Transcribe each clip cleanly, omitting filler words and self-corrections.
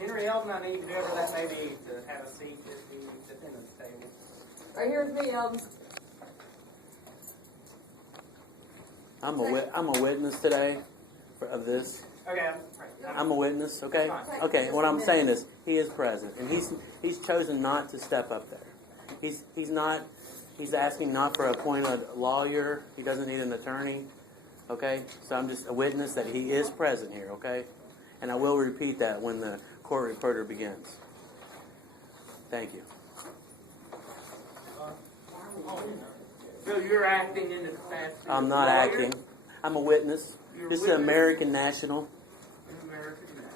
Henry Eldon, I need whoever that may be to have a seat at the defendant's table. Right here's me, Eldon. I'm a witness today of this. Okay. I'm a witness, okay? Okay, what I'm saying is, he is present, and he's chosen not to step up there. He's asking not for a appointed lawyer. He doesn't need an attorney, okay? So I'm just a witness that he is present here, okay? And I will repeat that when the court reporter begins. Thank you. So you're acting in the capacity I'm of not lawyer? acting. I'm a witness. You're This is a an witness? American national. An American national.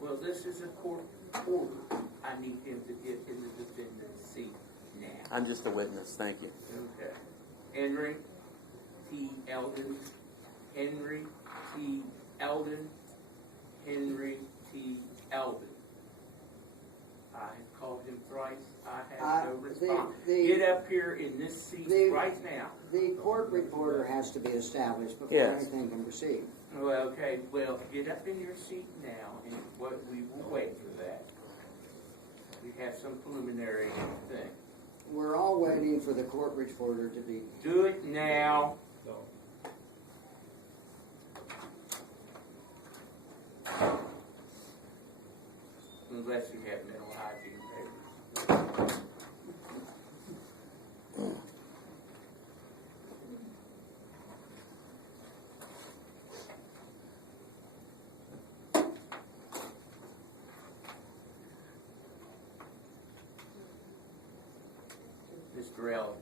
Well, this is a court order. I need him to get in the defendant's seat now. I'm just a witness. Thank you. Okay. Henry T. Eldon. Henry T. Eldon. Henry T. Eldon. I have called him thrice. I have no response. Get up here in this seat right now. The court reporter has to be established before Yes. anything can proceed. Well, okay. Well, get up in your seat now, and we will wait for that. We have some preliminary thing. We're all waiting for the court reporter to be. Do it now. Unless you have mental hygiene papers. Mr. Eldon,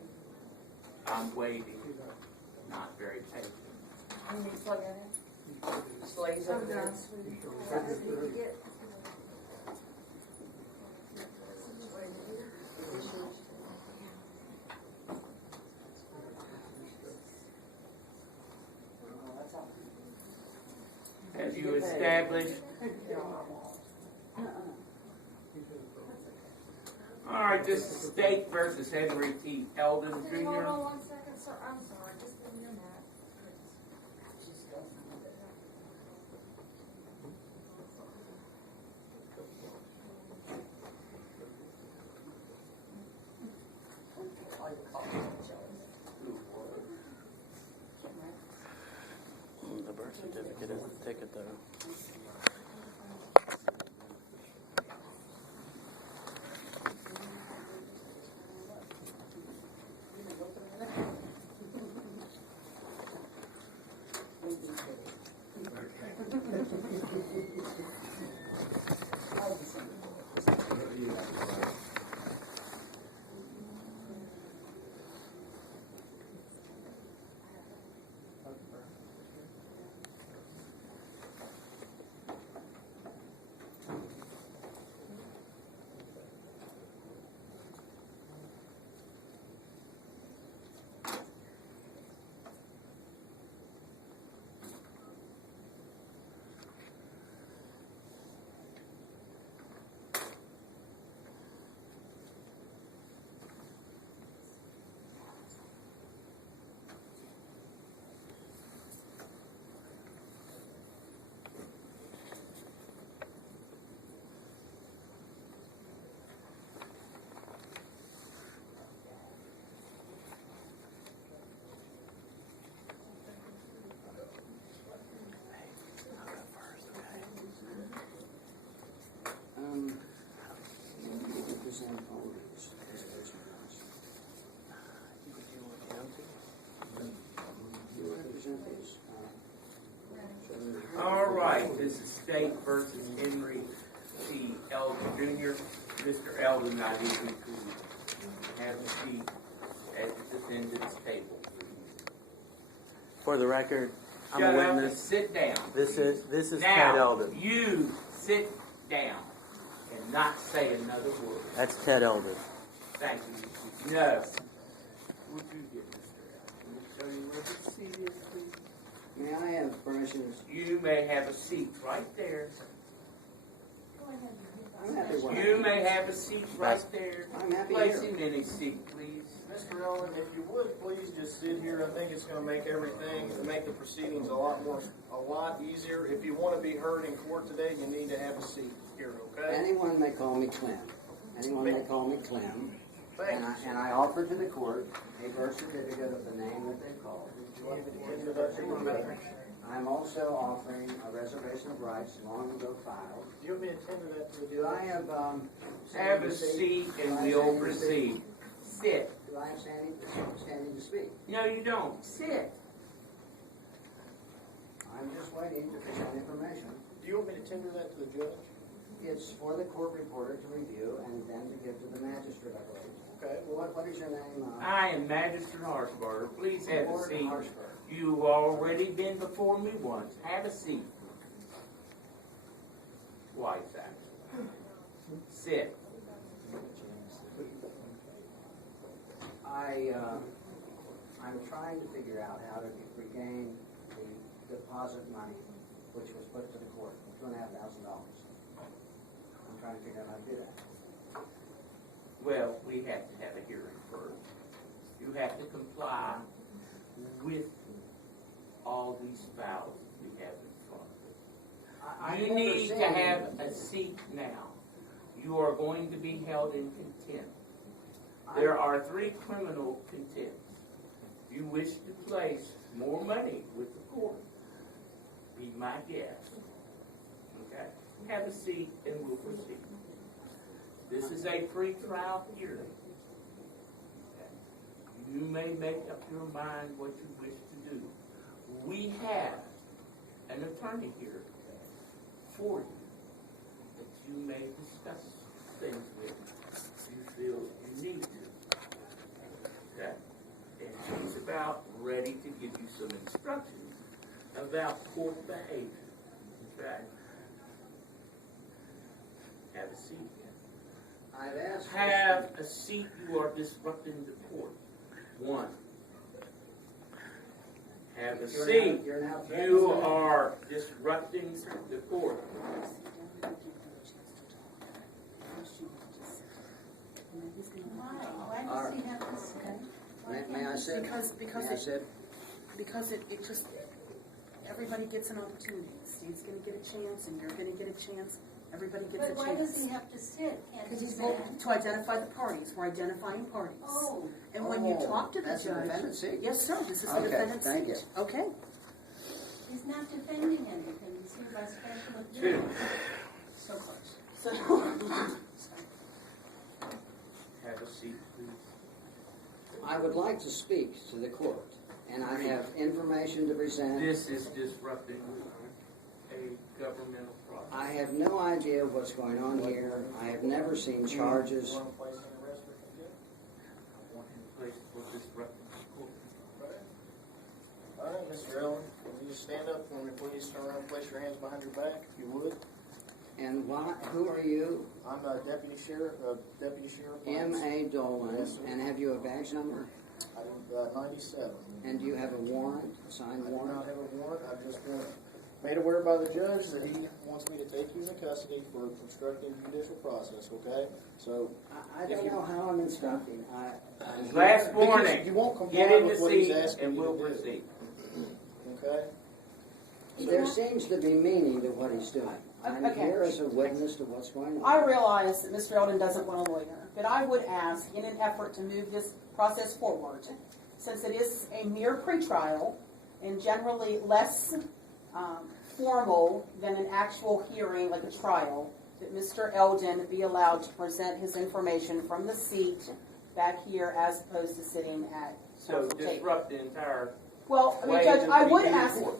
I'm waiting, not very patient. You need to plug in. Slaves over there. Have you established? All right, this is State versus Henry T. Eldon Jr. Hold on 1 second, sir. I'm sorry. Just give me a minute. The birth certificate is the ticket, though. Represent all these individuals. You represent these. All right, this is State versus Henry T. Eldon Jr. Mr. Eldon, I need you to have a seat at the defendant's table. For the record, I'm Shut a up and witness. sit down. This is Now, Ted Eldon. you sit down and not say another word. That's Ted Eldon. Thank you. No. Would you get Mr. Eldon? Let me show you where the seat is, please. May I have permission? You may have a seat right there. Go ahead. I'm happy where I You am. may have a seat right there. I'm happy Place here. him in his seat, please. Mr. Ellen, if you would, please just sit here. I think it's gonna make the proceedings a lot easier. If you wanna be heard in court today, you need to have a seat here, okay? Anyone may call me Clem. Anyone may call me Clem. Thanks. And I offer to the court a birth certificate of the name that they called. I'm also offering a reservation of rights long ago filed. Do you want me to tender that to the Do I have, Have a seat and we'll proceed. Sit. Do I have standing to speak? No, you don't. Sit. I'm just waiting to present information. Do you want me to tender that to the judge? It's for the court reporter to review and then to give to the magistrate, I believe. Okay. What is your name? I am Magistrate Harshbarger. Please have a Gordon seat. Harshburg. You've already been before me once. Have a seat. Twice, actually. Sit. I'm trying to figure out how to regain the deposit money which was put to the court, $2,500. I'm trying to figure out how to do that. Well, we have to have a hearing first. You have to comply with all these files we have in front of you. You need to have a seat now. You are going to be held in contempt. There are 3 criminal contempts. If you wish to place more money with the court, be my guest. Okay? Have a seat and we'll proceed. This is a pre-trial hearing. Okay? You may make up your mind what you wish to do. We have an attorney here for you that you may discuss things with if you feel you need to. Okay? And he's about ready to give you some instructions about court behavior. Okay? Have a seat. I've asked. Have a seat. You are disrupting the court. 1. Have a seat. You're now You are disrupting the court. Why does he have to sit? May I sit? May I sit? Because it just, everybody gets an opportunity. Steve's gonna get a chance, and you're gonna get a chance. Everybody gets a But chance. why does he have to sit? Can't Because he he's stand? to identify the parties. We're identifying parties. Oh. And when you talk to the That's the judge, defendant's seat? yes, sir. This is the Okay, defendant's thank seat. Okay. He's not defending anything. He's here by special 2. appeal. So close. So. Have a seat, please. I would like to speak to the court, and I have information to present. This is disrupting a governmental process. I have no idea what's going on here. I have never seen charges. You want to place an arrest for contempt? I want him placed for disrupting the court. All right, Mr. Ellen, can you just stand up for me, please? Turn around and place your hands behind your back, if you would. And who are you? I'm Deputy Sheriff. M.A. Dolan. Yes, sir. And have you a badge number? I'm 97. And do you have a warrant, a signed I do warrant? not have a warrant. I've just been made aware by the judge that he wants me to take you into custody for obstructing the judicial process, okay? So, I don't know how I'm instructing. Last because warning. you won't comply Get in the with what he's seat asking and you we'll to do. proceed. Okay? There seems to be meaning to what he's doing. I'm Okay. here as a witness to what's going on. I realize that Mr. Eldon doesn't want a lawyer, but I would ask, in an effort to move this process forward, since it is a mere pretrial and generally less formal than an actual hearing like a trial, that Mr. Eldon be allowed to present his information from the seat back here as opposed to sitting at So council table. disrupt the entire Well, I mean, way Judge, that I we would do ask court.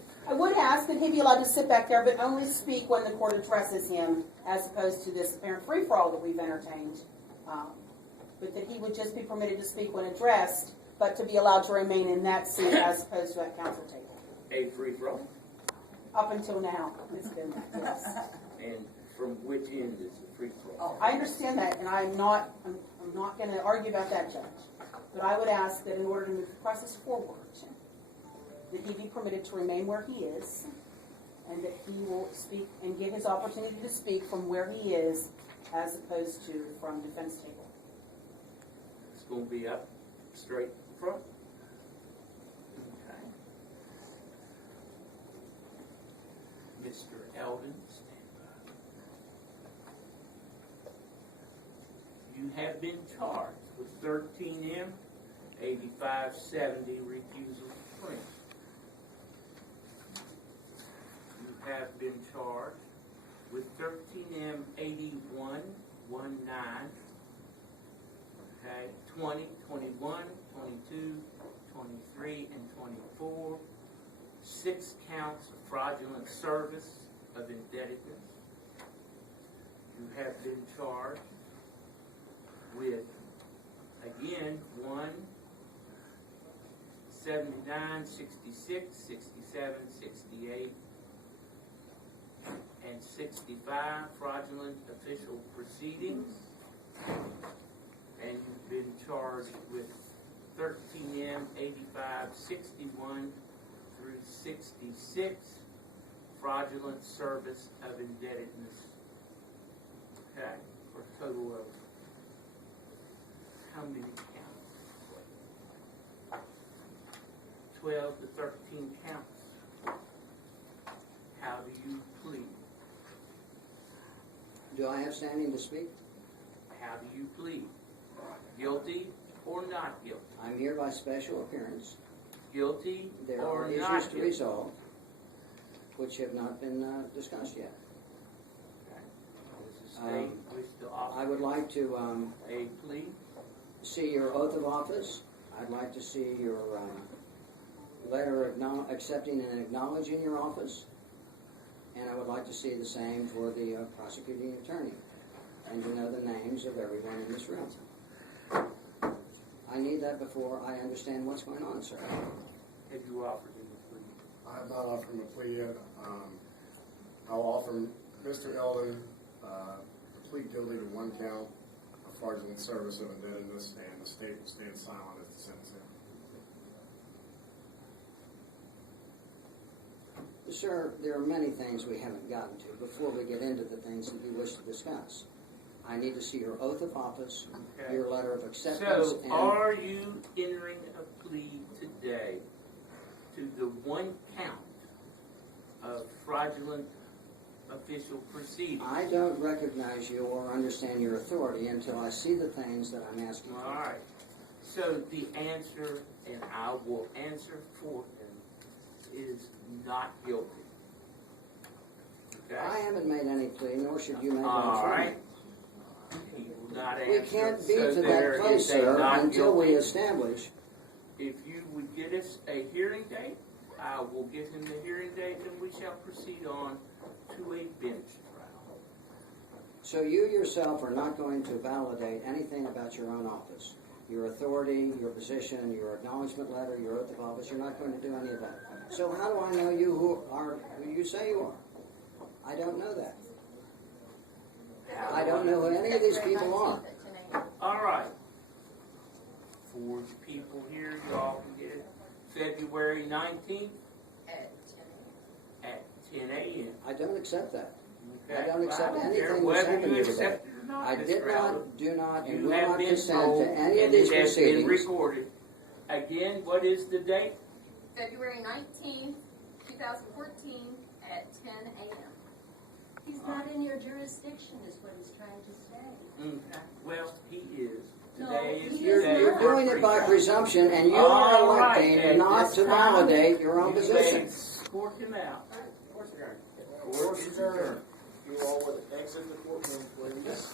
that he be allowed to sit back there, but only speak when the court addresses him, as opposed to this apparent free-for-all that we've entertained. But that he would just be permitted to speak when addressed, but to be allowed to remain in that seat as opposed to at council table. A free throw. Up until now, it's been that, yes. And from which end is the free throw? Oh, I understand that, and I'm not going to argue about that, Judge. But I would ask that in order to move the process forward, that he be permitted to remain where he is, and that he will speak and get his opportunity to speak from where he is as opposed to from defense table. It's gonna be up straight in front. Okay. Mr. Eldon, stand by. You have been charged with 13M 8570 refusal to print. You have been charged with 13M 8119. Okay, 20, 21, 22, 23, and 24. 6 counts of fraudulent service of indebtedness. You have been charged with, again, 1, 79, 66, 67, 68, and 65 fraudulent official proceedings. And you've been charged with 13M 8561 through 66 fraudulent service of indebtedness. Okay, for a total of how many counts? 12 to 13 counts. How do you plead? Do I have standing to speak? How do you plead? Guilty or not guilty? I'm here by special appearance. Guilty There or are issues not to guilty? resolve which have not been discussed yet. Does the state wish to offer I would like to a plea? see your oath of office. I'd like to see your letter accepting and acknowledging your office. And I would like to see the same for the prosecuting attorney, and to know the names of everyone in this room. I need that before I understand what's going on, sir. Have you offered him a plea? I have not offered him a plea yet. I'll offer Mr. Eldon to plead guilty to 1 count of fraudulent service of indebtedness, and the state will stand silent as to sentencing. Sir, there are many things we haven't gotten to before we get into the things that you wish to discuss. I need to see your oath of office, Okay. your letter of acceptance, So, and are you entering a plea today to the 1 count of fraudulent official proceedings? I don't recognize you or understand your authority until I see the things that I'm asking All for. right. So the answer, and I will answer for him, is not guilty. Okay? I haven't made any plea, nor should you make one All for me. right. He will not We answer. can't be so to there that place, is a sir, not until we guilty. establish. If you would get us a hearing date, I will give him the hearing date, and we shall proceed on to a bench trial. So you yourself are not going to validate anything about your own office. Your authority, your position, your acknowledgement letter, your oath of office, you're not going to do any of that. So how do I know you who you say you are? I don't know that. I don't know who any of these people are. All right. For the people here, y'all can get it. February 19th at 10 a.m. I don't accept that. Okay? I don't accept Well, I don't anything care that's whether happened you here today. accept it or not, I Ms. did Crowder. not, do not, and You will have not been consent told, to any of and these it has been proceedings. recorded. Again, what is the date? February 19th, 2014 at 10 a.m. He's not in your jurisdiction, is what he's trying to say. Okay. Well, he is. No, Today is he the is day. You're not. for doing it by pre-trial. presumption, and you All are right, electing at not this to time, validate your own You position. may escort him out. Court Court is adjourned. You all would exit the courtroom, please.